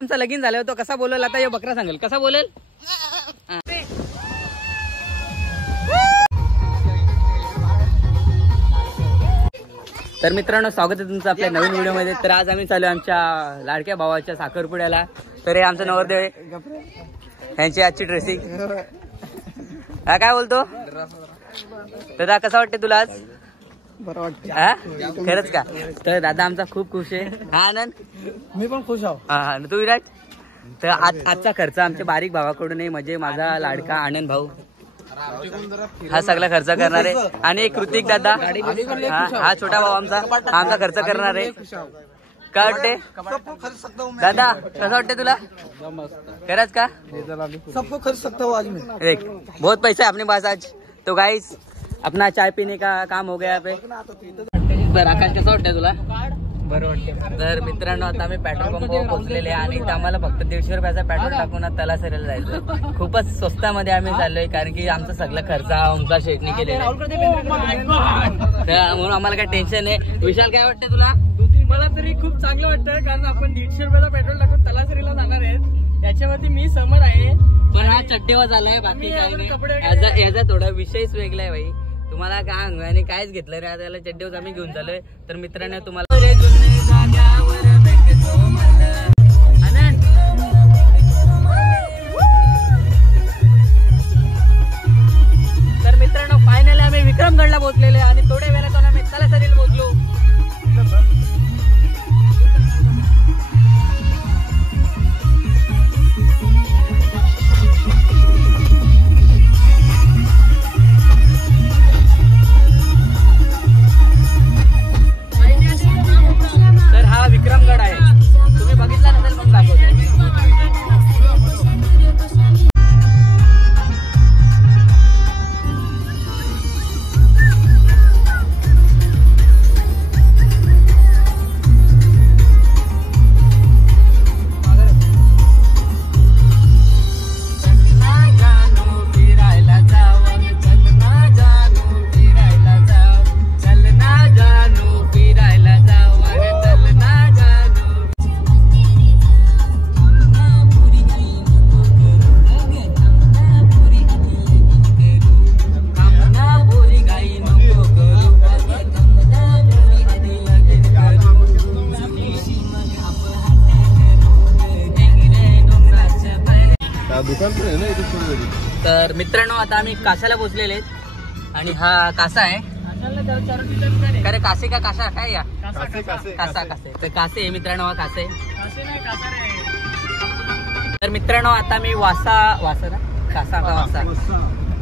तुमचा लगीन झालं तो कसा बोलेल आता हे बकरा सांगेल कसा बोलेल. तर मित्रांनो स्वागत आहे तुमचं आपल्या नवीन व्हिडिओ मध्ये. तर आज आम्ही चालू आमच्या लाडक्या भावाच्या साखरपुड्याला. तर हे आमचं नवरदेव आहे, यांची आजची ड्रेसिंग. हा काय बोलतो दादा, कसा वाटते तुला आज? बरं वाटतं. हा खरंच का? तर दादा आमचा खूप खुश आहे. हा आनंद, मी पण खुश आहो. हा तू विराट. तर आजचा खर्च आमच्या बारीक भावाकडून आहे, म्हणजे माझा लाडका आनंद भाऊ हा सगळा खर्च करणार आहे. आणि कृतिक दादा हा छोटा भाऊ आमचा खर्च करणार आहे. काय वाटते दादा, कसं वाटते तुला? खरंच का? सबको खर्च सकता हूँ आज मैं. देख बहुत पैसा है अपने पास आज. तो गाइस अपना चाय पीने का काम हो गया पे. तर आकाश कसं वाटतंय तुला? बरं वाटतं. तर मित्रांनो आता आम्ही पेट्रोल पंपावर पोहोचलेले आहे आणि इथं आम्हाला फक्त 150 रुपयाचा पेट्रोल टाकून तलासरीला जायचं. खूपच स्वस्तामध्ये आम्ही चाललोय, कारण की आमचा सगळा खर्च ओमकार शेटनी केलेला आहे. तर म्हणून आम्हाला काय टेन्शन आहे. विशाल काय वाटतंय तुला? मला तरी खूप चांगलं वाटतं, कारण आपण 150 रुपयाचा पेट्रोल टाकून तलासरीला जाणार आहेत. याच्यावरती मी समर आहे, पण हा चड्डेवा झालाय, बाकी काही नाही. याचा थोडा विषयच वेगळा आहे भाई. तुम्हाला काय आणि कायच घेतलं रे, त्याला चड्डेवर आम्ही घेऊन चाललोय. तर मित्रांनो तुम्हाला तर मित्रांनो फायनली आम्ही विक्रमगडला पोहोचलेले आणि थोड्या वेळात आम्ही तलासरीला पोहोचलो. विक्रमगड आहे, तुम्ही बघितला नसेल पण दाखवतो. तर मित्रांनो आता आम्ही कासाला पोहोचलेले आहेत आणि हा कासा आहे. अरे कासे का कासा काय या कासा कासे. तर कासे आहे मित्रांनो, हा कासे. तर मित्रांनो आता मी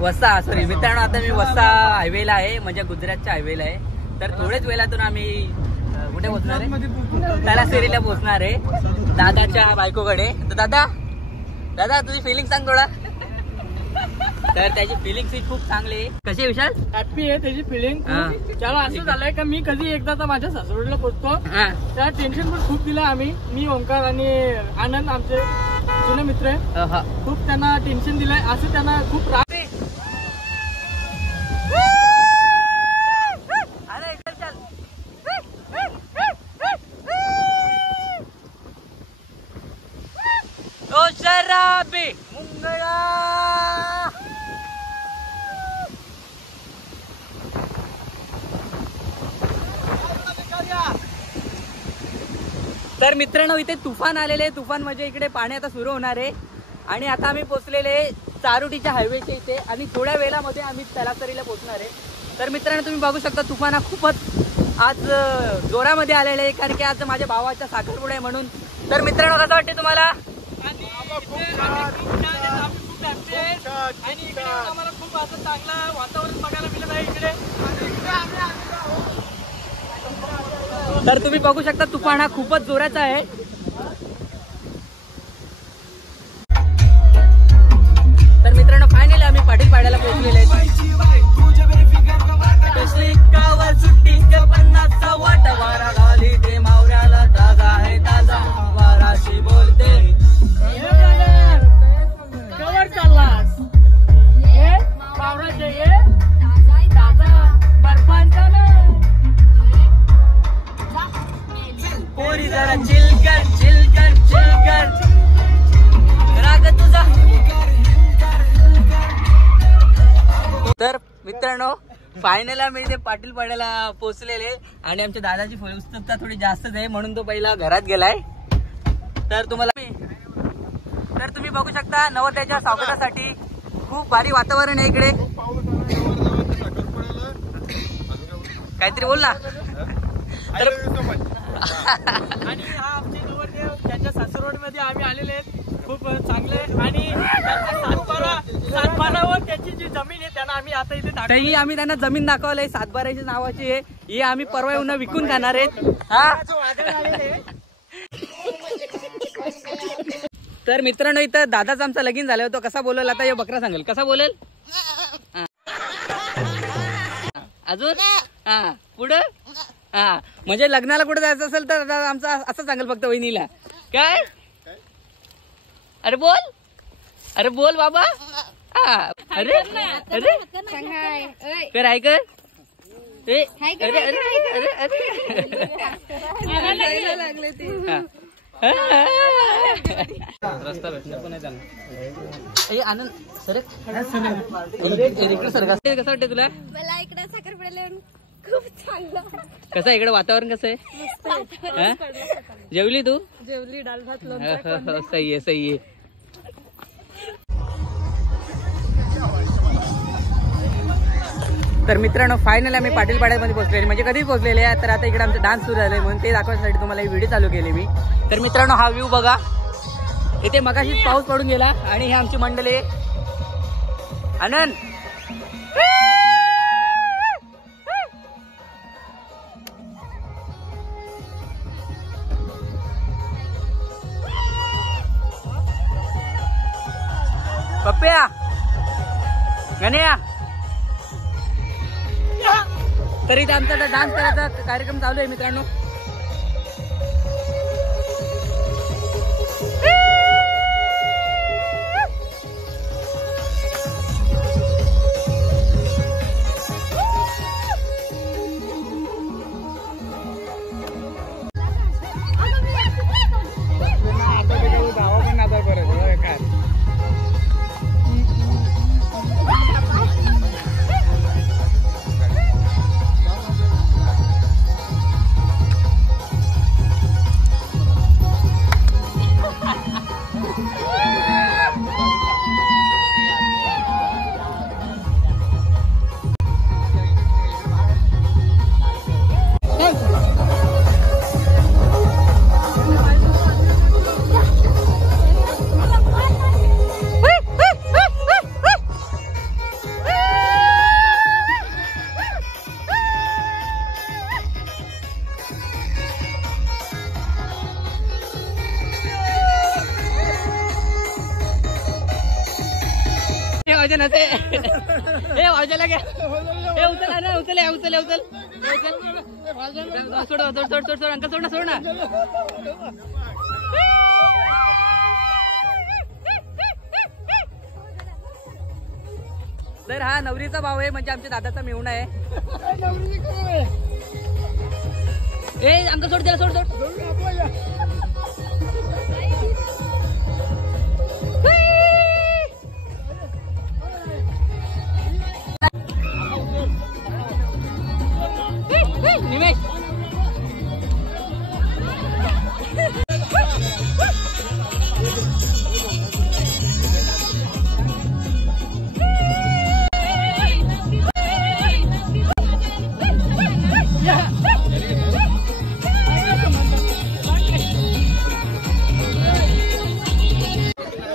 वसा सॉरी मित्रांनो आता मी वसा हायवेला आहे, म्हणजे गुजरातच्या हायवेला आहे. तर थोड्याच वेळातून आम्ही कुठे पोहोचणार आहे? तलासरीला पोहोचणार आहे दादाच्या बायकोकडे. तर दादा तुझी फिलिंग सांग थोडा. तर त्याची फिलिंग खूप चांगली आहे. कशी आहे विशाल? हॅपी आहे त्याची फिलिंग. त्याला असं झालंय का मी कधी एकदा तर माझ्या सासवडीला पोहोचतो. त्या टेन्शन पण खूप दिलं आम्ही, मी ओंकार आणि आनंद आमचे जुने मित्र आहे. खूप त्यांना टेन्शन दिलंय, असं त्यांना खूप राग. तर मित्रांनो इथे तुफान आलेले, तुफान म्हणजे इकडे पाणी आता सुरू होणार आहे. आणि आता आम्ही पोहोचलेले चारोटीच्या हायवेच्या इथे आणि थोड्या वेळामध्ये आम्ही तलासरीला पोहोचणार आहे. तर मित्रांनो तुम्ही बघू शकता तुफान हा खूपच आज जोरामध्ये आलेला आहे, कारण की आज माझ्या भावाचा साखरपुडा आहे म्हणून. तर मित्रांनो कसं वाटते तुम्हाला? आणि इकडे आम्हाला खूप असं चांगलं वातावरण बघायला मिळत आहे इकडे. तर तुम्ही बघू शकता तुफान हा खूपच जोराचा आहे. तर मित्रांनो फायनली आम्ही पाटील पाड्याला पोहोचलेले आहेत. पोरी जरा चिल कर तर मित्रांनो फायनल मी ते पाटील पाड्याला पोहोचलेले आणि आमच्या दादाची उत्सुकता थोडी जास्तच आहे म्हणून तो पहिला घरात गेलाय. तर तुम्ही बघू शकता नवरदेवाच्या स्वागतासाठी खूप भारी वातावरण आहे इकडे. काहीतरी बोल ना. आणि हा आमचे नवरदेव त्यांच्या सासरवाड मध्ये आम्ही आलेले आहेत. खूप चांगले आणि सातबारावर त्याची जी जमीन आहे त्यांना आम्ही आता इथे ही आम्ही त्यांना जमीन दाखवलंय सातबाराची नावाची आहे. ही आम्ही परवा येऊन विकून खाणार आहेत. तर मित्रांनो इथं दादाचा आमचा लगीन झाला होतो. कसा बोलेल आता हे बकरा सांगेल. कसा बोलेल अजून हा पुढं हा म्हणजे लग्नाला कुठे जायचं असेल तर आमचा असं सांगेल फक्त वहिनीला. काय अरे बोल बाबा. अरे अरे कर आहे कर. अरे अरे अरे अरे रस्ता भेटणार पण आहे त्यांना. आनंद सर कसं वाटतं तुला. मला इकडे साखरपुड्याला खूप चांगलं. कसं इकडे वातावरण कसं आहे. जेवली तू. जेवली डाल भात सही आहे सही आहे. तर मित्रांनो फायनल आम्ही पाटील पाड्यामध्ये पोहोचलेले म्हणजे कधीच पोहोचलेले आहे. तर आता इकडे आमचं डान्स सुरू झालंय म्हणून ते दाखवण्यासाठी तुम्हाला ही व्हिडिओ चालू केली मी. तर मित्रांनो हा व्ह्यू बघा. इथे मगाशीच पाऊस पडून गेला आणि हे आमची मंडळी आनंद पप्प्या गण्या. तर इथे आमचा डान्स करायचा कार्यक्रम चालू आहे मित्रांनो. वाजला घ्या. उचल ना उचल उचल उचल सोड सोड सोड सोड सोड अंकल सोड ना सोड ना. तर हा नवरीचा भाव आहे म्हणजे आमच्या दादाचा मेहुणा आहे. अंकल सोड त्याला सोड सोड. निमेश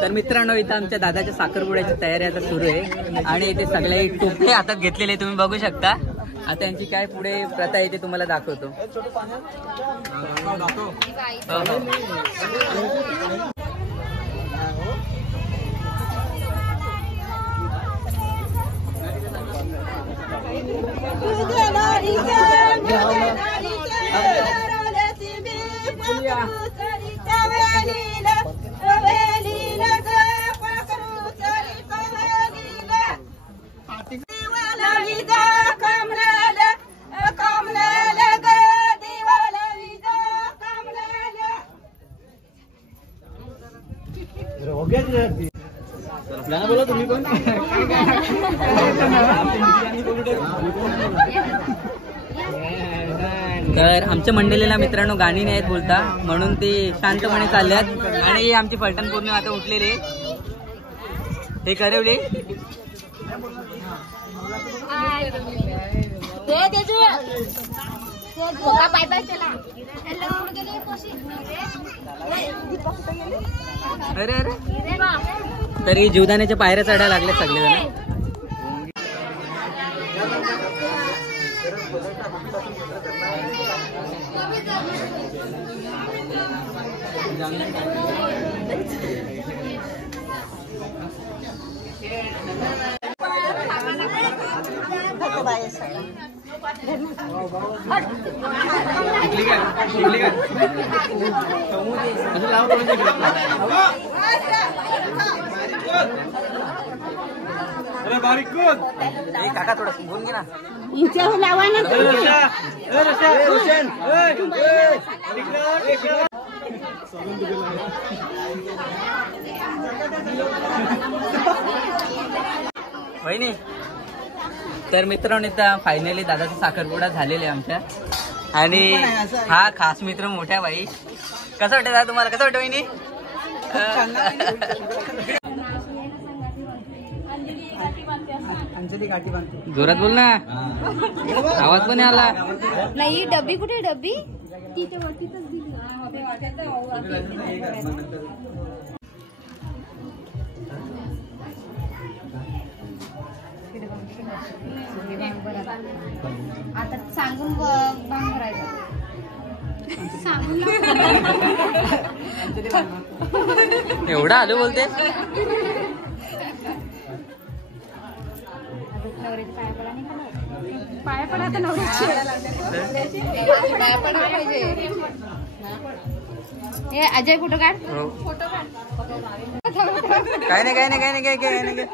तर मित्रांनो इथं आमच्या दादाच्या साखरपुड्याची तयारी आता सुरू आहे आणि इथे सगळे टोपे हातात घेतलेले तुम्ही बघू शकता. आता यांची काय पुढे प्रथा आहे ते तुम्हाला दाखवतो. गाणं बोला तुम्ही पण. तर आमच्या मंडळीला मित्रांनो गाणी नाहीत बोलता म्हणून ती शांतपणे चालल्यात आणि आमची पलटण पूर्ण आता उठलेली हे करवले अरे अरे तरी जीवदानाच्या पायऱ्या चढायला लागले सगळेजण. काका थोडं बोल घे ना. वहिनी तर मित्रांनो इथं फायनली दादाचा साखरपुडा झालेला आहे आमच्या आणि हा खास मित्र मोठ्या बाई. कसं वाटतं दादा तुम्हाला, कसं वाटतं वहिनी? जोरात बोल ना, आवाज पण आला नाही. डब्बी कुठे डब्बी? आता सांगून भांग भरायचं. एवढं आलो बोलते. पाया पडा तर पाया पडा पाहिजे. हे अजय फोटो काढ. काय नाही काय नाही काय नाही काय नाही.